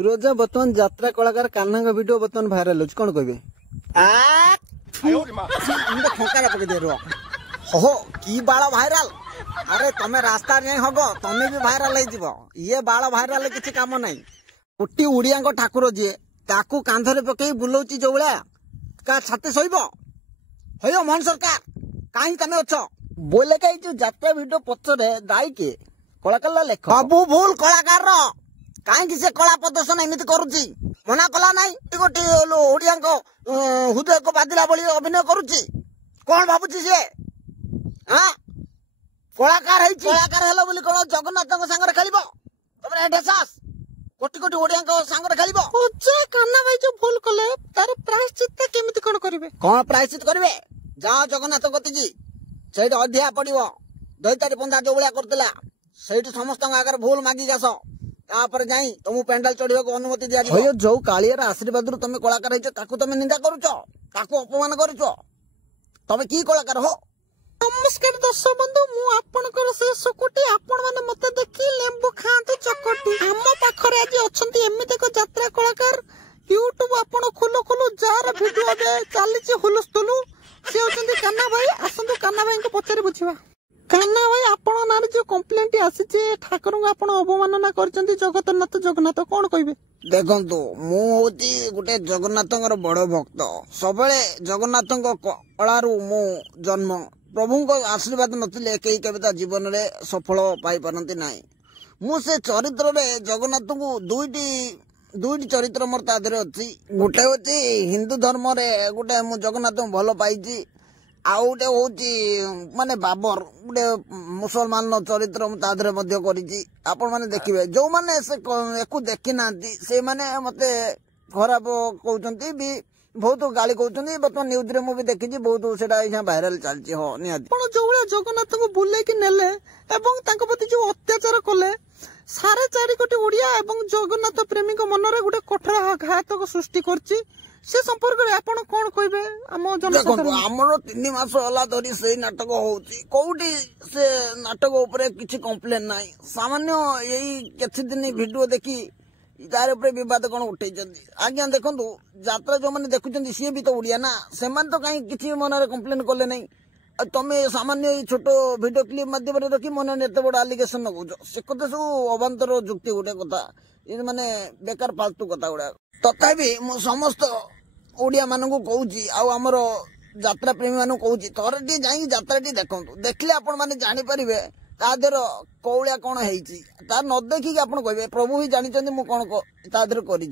रोजा बर्तमान यात्रा कलाकार कान्हा का वीडियो बर्तमान भाइराल होच कौन कहबे फंका पके दे रो हो की बाल भाइराल अरे तमे रास्ता नहीं होगो तमे भी भाइराल हो जीवो ये बाल भाइराल किछि काम नहीं कोटी उड़िया ठाकुर जी ताकू कांधरे पकई बुलाउची जो भलिया का छाते सहिबो होयो मोहन सरकार काई तमे अछो बोले कई जो यात्रा वीडियो पछरे दाई के कलाकार लेख बाबू भूल कलाकार रो काई से कला प्रदर्शन एमिति करूची मना कला नाही गोटे ओडिया हृदय को बादिला बळी अभिनय करूची कौन भाबुची से हां कलाकार है कलाकार हेलो बोली कोन जगन्नाथ संगे खेलिबो तमरे ढेसास कोटी कोटी ओडिया संगे खेलिबो ओजे कान्हा भाई जो भूल कले तार प्रायश्चित केमिति कोन करिवे कोन प्रायश्चित करिवे जाओ जगन्नाथ गति जी सेठ अध्याय पड़िबो दैतारी पंदा जो भलिया करतला सेठ समस्त आगर भूल मागी जासो तापर जाई तुम पेंडल चढ़िबा को अनुमति दिया जी होयो जो कालियार आशीर्वाद रु तमे कलाकार हैछ ताकू तमे निंदा करूछो ताकू अपमान करूछो तमे की कलाकार हो नमस्कार दर्शक बंधु मु आपनकर से सुकुटी आपण माने मते देखि लेंबू खांतु चकटी हम पाखरे आज अछंती एमिते को यात्रा कलाकार YouTube आपण खोलो खोलो जार वीडियो दे चाली छि हुलुस्तुलु से अछंती कान्हा भाई आसंतु कान्हा भाई को पचारे बुझिबा कान्हा भाई आपण नार जो कंप्लेंट आसी छि ठाकुर को आपण अवमानना करचंती जगन्नाथ कोन कहबे देखंतु मु होती गुटे जगन्नाथंकर बड़ भक्त सबले जगन्नाथंक कलारु मु जन्म प्रभु को आशीर्वाद नथिले केई केबे जीवन रे सफल पाई परंती नाही मु से चरित्र रे जगन्नाथ को दुईटी चरित्र मोर तादरे अछि गुटे होची हिंदू धर्म रे गुटे मु जगन्नाथ भलो पाइची आउ गोटे होची माने बाबर गोटे मुसलमान चरित्र मु तादरे मध्य करिची आपण माने देखिबे जो माने से एकु देखि नांती से माने मते खराब कहउचंती भी बहुत गाली कहउचंती बर्तमान न्यूज रे मु भी देखिची बहुत सेटा इहा वायरल चलची हो निहाती पण जो भलिया जगन्नाथ को बुले कि नेले एवं तांको प्रति जो अत्याचार कले 4.5 कोटी ओडिया एवं जगन्नाथ प्रेमी को मन रे गुटे कठोर घातक सृष्टि करची से संपर्क रे आपण कोन कहबे हम जनसाधारण हमरो 3 मास होला धरी सेही नाटक होउची कोउटी से नाटक ऊपर किछि कंप्लेन नाही सामान्य यही केछि दिन वीडियो देखि तार ऊपर विवाद कोन उठै जंदी आज्ञा देखंतु यात्रा जो माने देखुचंदी सी भी तो उड़िया ना सेमान तो काई किछि मन रे कंप्लेन करले नाही तमे सामान्य छोटो वीडियो क्लिप माध्यम रे रखी मन ने एते बड़ एलिगेशन नगुजो से कते सब अबांतर जुक्ति गुटे कथा इ माने बेकार फालतू कथा गुडा तथापि मु समस्त ओडिया मानू कहूँ आमर यात्रा प्रेमी मानू कहूँ थरटी जाई यात्राटी देखु देखले आपण माने जानि परिबे तादेर कौलिया कौन है तार न देखिक आप कहे प्रभु ही जानी मु कौन तादेर करी।